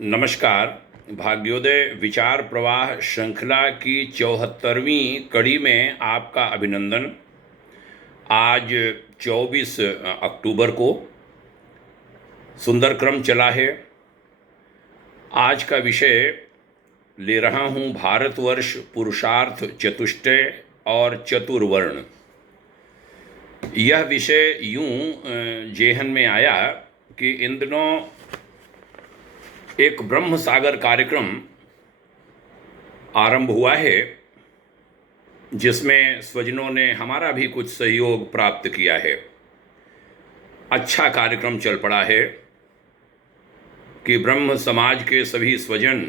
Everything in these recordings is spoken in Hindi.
नमस्कार। भाग्योदय विचार प्रवाह श्रृंखला की 74वीं कड़ी में आपका अभिनंदन। आज 24 अक्टूबर को सुंदर क्रम चला है। आज का विषय ले रहा हूँ भारतवर्ष पुरुषार्थ चतुष्टय और चतुर्वर्ण। यह विषय यूं जेहन में आया कि इन दिनों एक ब्रह्म सागर कार्यक्रम आरंभ हुआ है, जिसमें स्वजनों ने हमारा भी कुछ सहयोग प्राप्त किया है। अच्छा कार्यक्रम चल पड़ा है कि ब्रह्म समाज के सभी स्वजन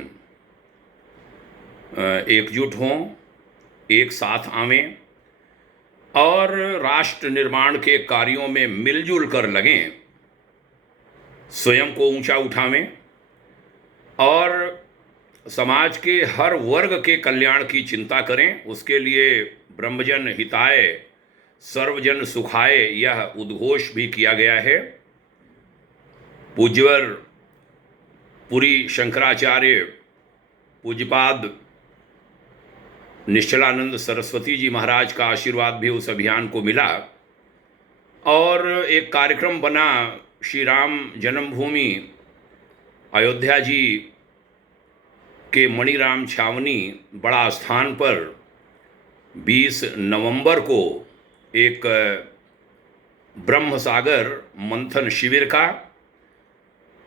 एकजुट हों, एक साथ आवें और राष्ट्र निर्माण के कार्यों में मिलजुल कर लगें, स्वयं को ऊंचा उठावें और समाज के हर वर्ग के कल्याण की चिंता करें। उसके लिए ब्रह्मजन हिताय सर्वजन सुखाय यह उद्घोष भी किया गया है। पूज्यवर पुरी शंकराचार्य पूज्यपाद निश्चलानंद सरस्वती जी महाराज का आशीर्वाद भी उस अभियान को मिला और एक कार्यक्रम बना श्री राम जन्मभूमि अयोध्या जी के मणिराम छावनी बड़ा स्थान पर 20 नवंबर को एक ब्रह्म सागर मंथन शिविर का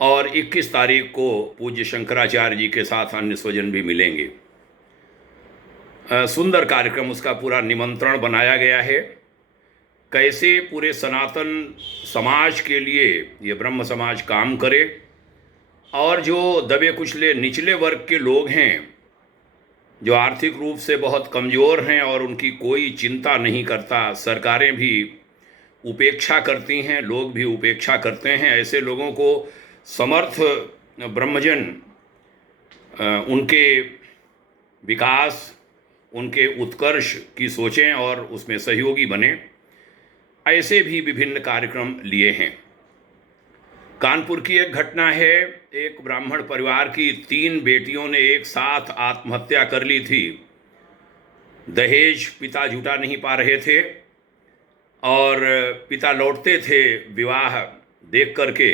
और 21 तारीख को पूज्य शंकराचार्य जी के साथ अन्य स्वजन भी मिलेंगे। सुंदर कार्यक्रम, उसका पूरा निमंत्रण बनाया गया है। कैसे पूरे सनातन समाज के लिए ये ब्रह्म समाज काम करे और जो दबे कुचले निचले वर्ग के लोग हैं, जो आर्थिक रूप से बहुत कमज़ोर हैं और उनकी कोई चिंता नहीं करता, सरकारें भी उपेक्षा करती हैं, लोग भी उपेक्षा करते हैं, ऐसे लोगों को समर्थ ब्रह्मजन उनके विकास, उनके उत्कर्ष की सोचें और उसमें सहयोगी बने। ऐसे भी विभिन्न कार्यक्रम लिए हैं। कानपुर की एक घटना है। एक ब्राह्मण परिवार की 3 बेटियों ने एक साथ आत्महत्या कर ली थी। दहेज पिता जुटा नहीं पा रहे थे और पिता लौटते थे विवाह देख करके।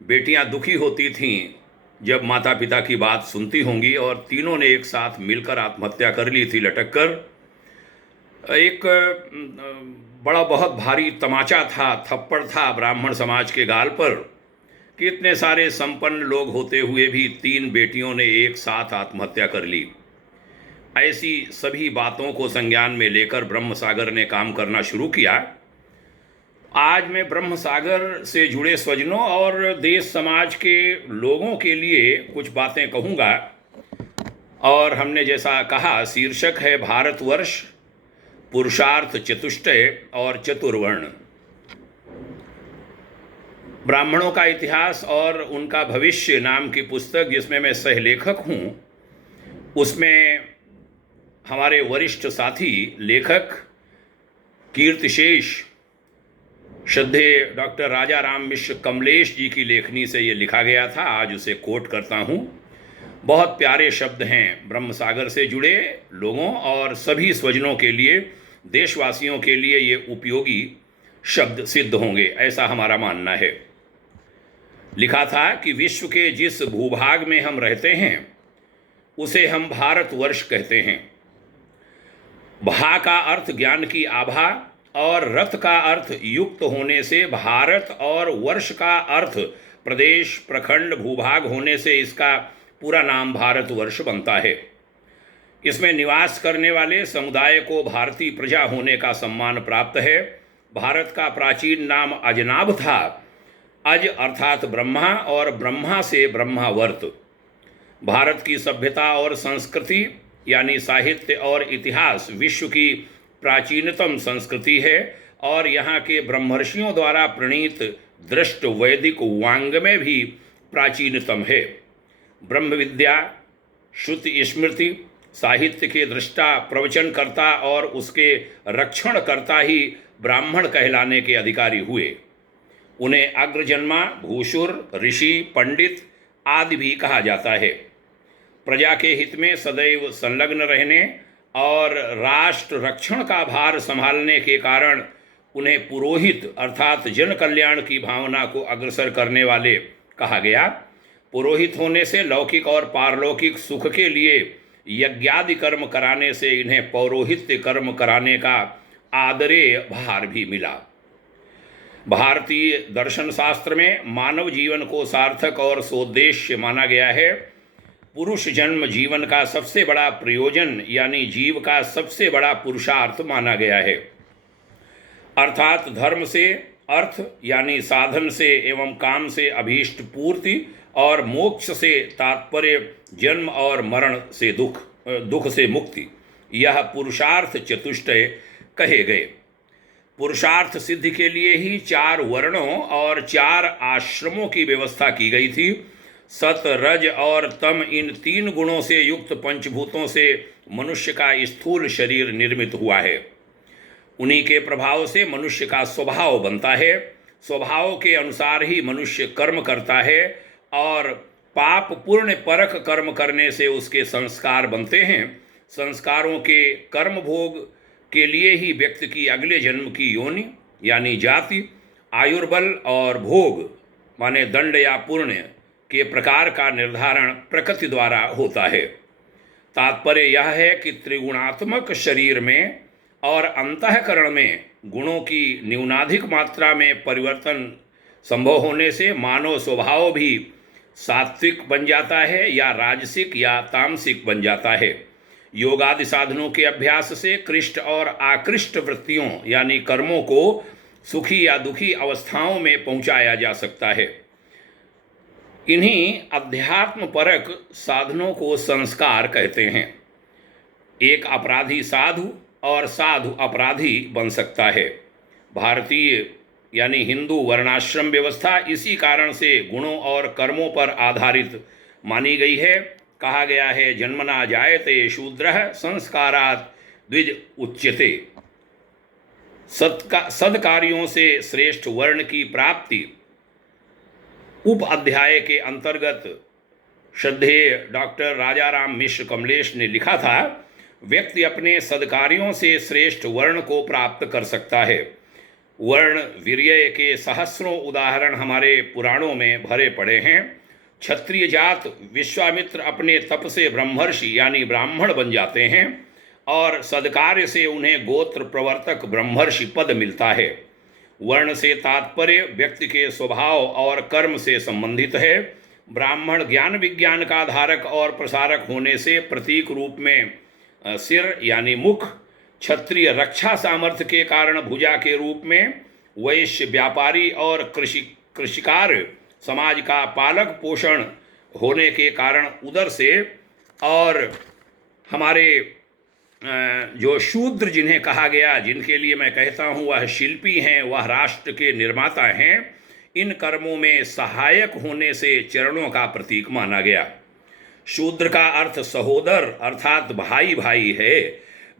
बेटियां दुखी होती थीं जब माता पिता की बात सुनती होंगी और तीनों ने एक साथ मिलकर आत्महत्या कर ली थी लटक कर। एक बड़ा बहुत भारी तमाचा था, थप्पड़ था ब्राह्मण समाज के गाल पर कि इतने सारे संपन्न लोग होते हुए भी 3 बेटियों ने एक साथ आत्महत्या कर ली। ऐसी सभी बातों को संज्ञान में लेकर ब्रह्म सागर ने काम करना शुरू किया। आज मैं ब्रह्म सागर से जुड़े स्वजनों और देश समाज के लोगों के लिए कुछ बातें कहूँगा। और हमने जैसा कहा, शीर्षक है भारतवर्ष पुरुषार्थ चतुष्टय और चतुर्वर्ण। ब्राह्मणों का इतिहास और उनका भविष्य नाम की पुस्तक, जिसमें मैं सहलेखक हूँ, उसमें हमारे वरिष्ठ साथी लेखक कीर्तिशेष श्रद्धेय डॉक्टर राजा राम मिश्र कमलेश जी की लेखनी से ये लिखा गया था। आज उसे कोट करता हूँ। बहुत प्यारे शब्द हैं, ब्रह्म सागर से जुड़े लोगों और सभी स्वजनों के लिए, देशवासियों के लिए ये उपयोगी शब्द सिद्ध होंगे, ऐसा हमारा मानना है। लिखा था कि विश्व के जिस भूभाग में हम रहते हैं उसे हम भारतवर्ष कहते हैं। भा का अर्थ ज्ञान की आभा और रथ का अर्थ युक्त होने से भारत और वर्ष का अर्थ प्रदेश, प्रखंड, भूभाग होने से इसका पूरा नाम भारतवर्ष बनता है। इसमें निवास करने वाले समुदाय को भारतीय प्रजा होने का सम्मान प्राप्त है। भारत का प्राचीन नाम अजनाभ था। अज अर्थात ब्रह्मा और ब्रह्मा से ब्रह्मावर्त। भारत की सभ्यता और संस्कृति यानी साहित्य और इतिहास विश्व की प्राचीनतम संस्कृति है और यहाँ के ब्रह्मर्षियों द्वारा प्रणीत दृष्ट वैदिक वाङ्मय भी प्राचीनतम है। ब्रह्म विद्या, श्रुति स्मृति, साहित्य के दृष्टा, प्रवचनकर्ता और उसके रक्षणकर्ता ही ब्राह्मण कहलाने के अधिकारी हुए। उन्हें अग्रजन्मा, भूषुर, ऋषि, पंडित, आदि भी कहा जाता है। प्रजा के हित में सदैव संलग्न रहने और राष्ट्र रक्षण का भार संभालने के कारण उन्हें पुरोहित अर्थात जन कल्याण की भावना को अग्रसर करने वाले कहा गया। पुरोहित होने से लौकिक और पारलौकिक सुख के लिए यज्ञादि कर्म कराने से इन्हें पौरोहित्य कर्म कराने का आदरेय भार भी मिला। भारतीय दर्शन शास्त्र में मानव जीवन को सार्थक और सोद्देश्य माना गया है। पुरुष जन्म जीवन का सबसे बड़ा प्रयोजन यानी जीव का सबसे बड़ा पुरुषार्थ माना गया है, अर्थात धर्म से अर्थ यानी साधन से एवं काम से अभीष्ट पूर्ति और मोक्ष से तात्पर्य जन्म और मरण से दुख से मुक्ति, यह पुरुषार्थ चतुष्टय कहे गए। पुरुषार्थ सिद्धि के लिए ही 4 वर्णों और 4 आश्रमों की व्यवस्था की गई थी। सत, रज और तम, इन 3 गुणों से युक्त पंचभूतों से मनुष्य का स्थूल शरीर निर्मित हुआ है। उन्हीं के प्रभाव से मनुष्य का स्वभाव बनता है। स्वभाव के अनुसार ही मनुष्य कर्म करता है और पाप पुण्य परख कर्म करने से उसके संस्कार बनते हैं। संस्कारों के कर्म भोग के लिए ही व्यक्ति की अगले जन्म की योनि यानी जाति, आयुर्बल और भोग माने दंड या पुण्य के प्रकार का निर्धारण प्रकृति द्वारा होता है। तात्पर्य यह है कि त्रिगुणात्मक शरीर में और अंतःकरण में गुणों की न्यूनाधिक मात्रा में परिवर्तन संभव होने से मानव स्वभाव भी सात्विक बन जाता है या राजसिक या तामसिक बन जाता है। योगादि साधनों के अभ्यास से कृष्ट और आकृष्ट वृत्तियों यानी कर्मों को सुखी या दुखी अवस्थाओं में पहुंचाया जा सकता है। इन्हीं अध्यात्म परक साधनों को संस्कार कहते हैं। एक अपराधी साधु और साधु अपराधी बन सकता है। भारतीय यानी हिंदू वर्णाश्रम व्यवस्था इसी कारण से गुणों और कर्मों पर आधारित मानी गई है। कहा गया है, जन्मना जायते शूद्रः संस्कारात् द्विज उच्यते। सद्कार्यों से श्रेष्ठ वर्ण की प्राप्ति उप अध्याय के अंतर्गत श्रद्धेय डॉक्टर राजाराम मिश्र कमलेश ने लिखा था, व्यक्ति अपने सद्कार्यों से श्रेष्ठ वर्ण को प्राप्त कर सकता है। वर्ण वीर्य के सहस्रों उदाहरण हमारे पुराणों में भरे पड़े हैं। क्षत्रिय जात विश्वामित्र अपने तप से ब्रह्मर्षि यानी ब्राह्मण बन जाते हैं और सद्कार्य से उन्हें गोत्र प्रवर्तक ब्रह्मर्षि पद मिलता है। वर्ण से तात्पर्य व्यक्ति के स्वभाव और कर्म से संबंधित है। ब्राह्मण ज्ञान विज्ञान का धारक और प्रसारक होने से प्रतीक रूप में सिर यानी मुख, क्षत्रिय रक्षा सामर्थ्य के कारण भुजा के रूप में, वैश्य व्यापारी और कृषिकार समाज का पालक पोषण होने के कारण उदर से, और हमारे जो शूद्र जिन्हें कहा गया, जिनके लिए मैं कहता हूँ वह शिल्पी हैं, वह राष्ट्र के निर्माता हैं, इन कर्मों में सहायक होने से चरणों का प्रतीक माना गया। शूद्र का अर्थ सहोदर अर्थात भाई भाई है।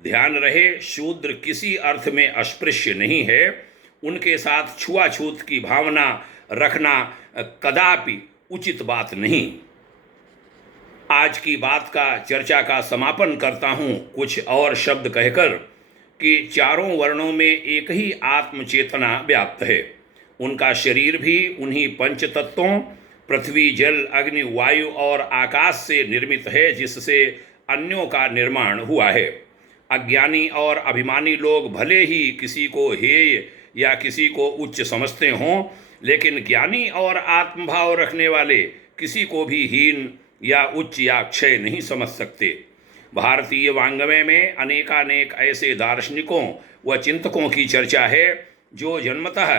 ध्यान रहे, शूद्र किसी अर्थ में अस्पृश्य नहीं है। उनके साथ छुआछूत की भावना रखना कदापि उचित बात नहीं। आज की बात का चर्चा का समापन करता हूँ कुछ और शब्द कहकर कि चारों वर्णों में एक ही आत्म चेतना व्याप्त है। उनका शरीर भी उन्हीं पंच तत्वों पृथ्वी, जल, अग्नि, वायु और आकाश से निर्मित है जिससे अन्यों का निर्माण हुआ है। अज्ञानी और अभिमानी लोग भले ही किसी को हेय या किसी को उच्च समझते हों, लेकिन ज्ञानी और आत्मभाव रखने वाले किसी को भी हीन या उच्च या क्षय नहीं समझ सकते। भारतीय वाङ्मय में अनेकानेक ऐसे दार्शनिकों व चिंतकों की चर्चा है जो जन्मतः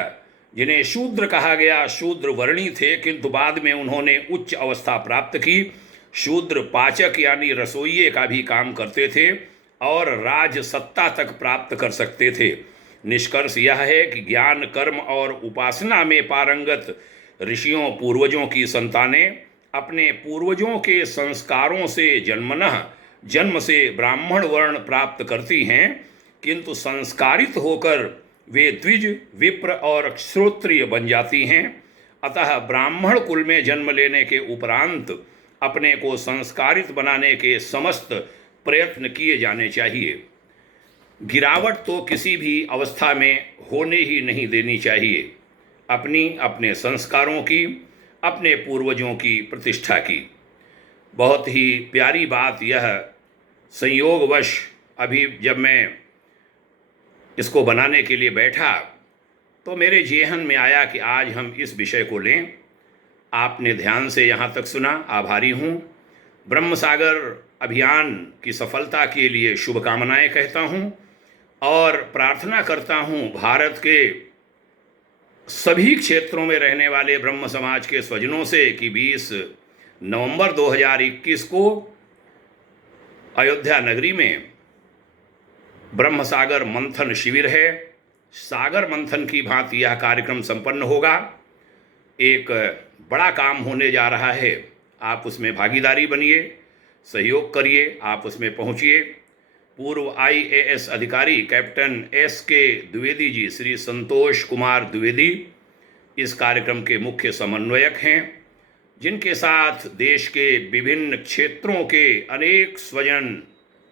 जिन्हें शूद्र कहा गया, शूद्र वर्णी थे, किंतु बाद में उन्होंने उच्च अवस्था प्राप्त की। शूद्र पाचक यानी रसोइये का भी काम करते थे और राज सत्ता तक प्राप्त कर सकते थे। निष्कर्ष यह है कि ज्ञान, कर्म और उपासना में पारंगत ऋषियों पूर्वजों की संतानें अपने पूर्वजों के संस्कारों से जन्म से ब्राह्मण वर्ण प्राप्त करती हैं, किंतु संस्कारित होकर वे द्विज, विप्र और श्रोत्रिय बन जाती हैं। अतः ब्राह्मण कुल में जन्म लेने के उपरांत अपने को संस्कारित बनाने के समस्त प्रयत्न किए जाने चाहिए। गिरावट तो किसी भी अवस्था में होने ही नहीं देनी चाहिए। अपने संस्कारों की, अपने पूर्वजों की प्रतिष्ठा की। बहुत ही प्यारी बात यह, संयोगवश अभी जब मैं इसको बनाने के लिए बैठा तो मेरे जेहन में आया कि आज हम इस विषय को लें। आपने ध्यान से यहाँ तक सुना, आभारी हूँ। ब्रह्म सागर अभियान की सफलता के लिए शुभकामनाएं कहता हूँ और प्रार्थना करता हूँ भारत के सभी क्षेत्रों में रहने वाले ब्रह्म समाज के स्वजनों से कि 20 नवंबर 2021 को अयोध्या नगरी में ब्रह्म सागर मंथन शिविर है। सागर मंथन की भांति यह कार्यक्रम संपन्न होगा। एक बड़ा काम होने जा रहा है। आप उसमें भागीदारी बनिए, सहयोग करिए, आप उसमें पहुंचिए। पूर्व IAS अधिकारी कैप्टन SK द्विवेदी जी, श्री संतोष कुमार द्विवेदी इस कार्यक्रम के मुख्य समन्वयक हैं, जिनके साथ देश के विभिन्न क्षेत्रों के अनेक स्वजन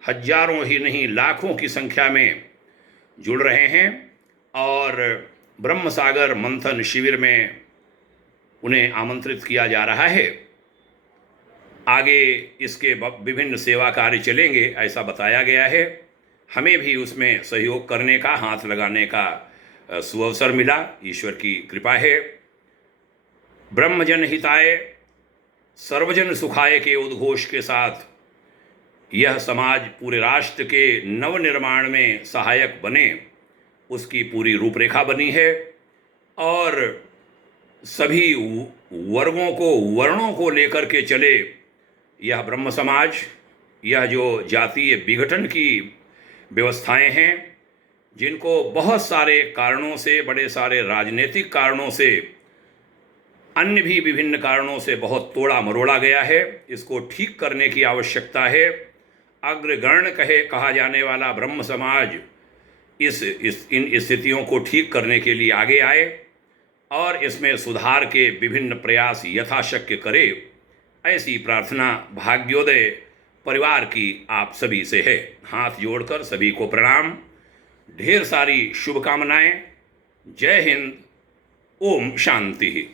हजारों ही नहीं लाखों की संख्या में जुड़ रहे हैं और ब्रह्म सागर मंथन शिविर में उन्हें आमंत्रित किया जा रहा है। आगे इसके विभिन्न सेवा कार्य चलेंगे ऐसा बताया गया है। हमें भी उसमें सहयोग करने का, हाथ लगाने का सुअवसर मिला, ईश्वर की कृपा है। ब्रह्मजन हिताय सर्वजन सुखाय के उद्घोष के साथ यह समाज पूरे राष्ट्र के नवनिर्माण में सहायक बने, उसकी पूरी रूपरेखा बनी है और सभी वर्गों को, वर्णों को लेकर के चले यह ब्रह्म समाज। यह जो जातीय विघटन की व्यवस्थाएं हैं, जिनको बहुत सारे कारणों से, बड़े सारे राजनीतिक कारणों से, अन्य भी विभिन्न कारणों से बहुत तोड़ा मरोड़ा गया है, इसको ठीक करने की आवश्यकता है। अग्रगण्य कहा जाने वाला ब्रह्म समाज इन स्थितियों को ठीक करने के लिए आगे आए और इसमें सुधार के विभिन्न प्रयास यथाशक्य करे, ऐसी प्रार्थना भाग्योदय परिवार की आप सभी से है। हाथ जोड़कर सभी को प्रणाम, ढेर सारी शुभकामनाएं। जय हिंद, ओम शांति।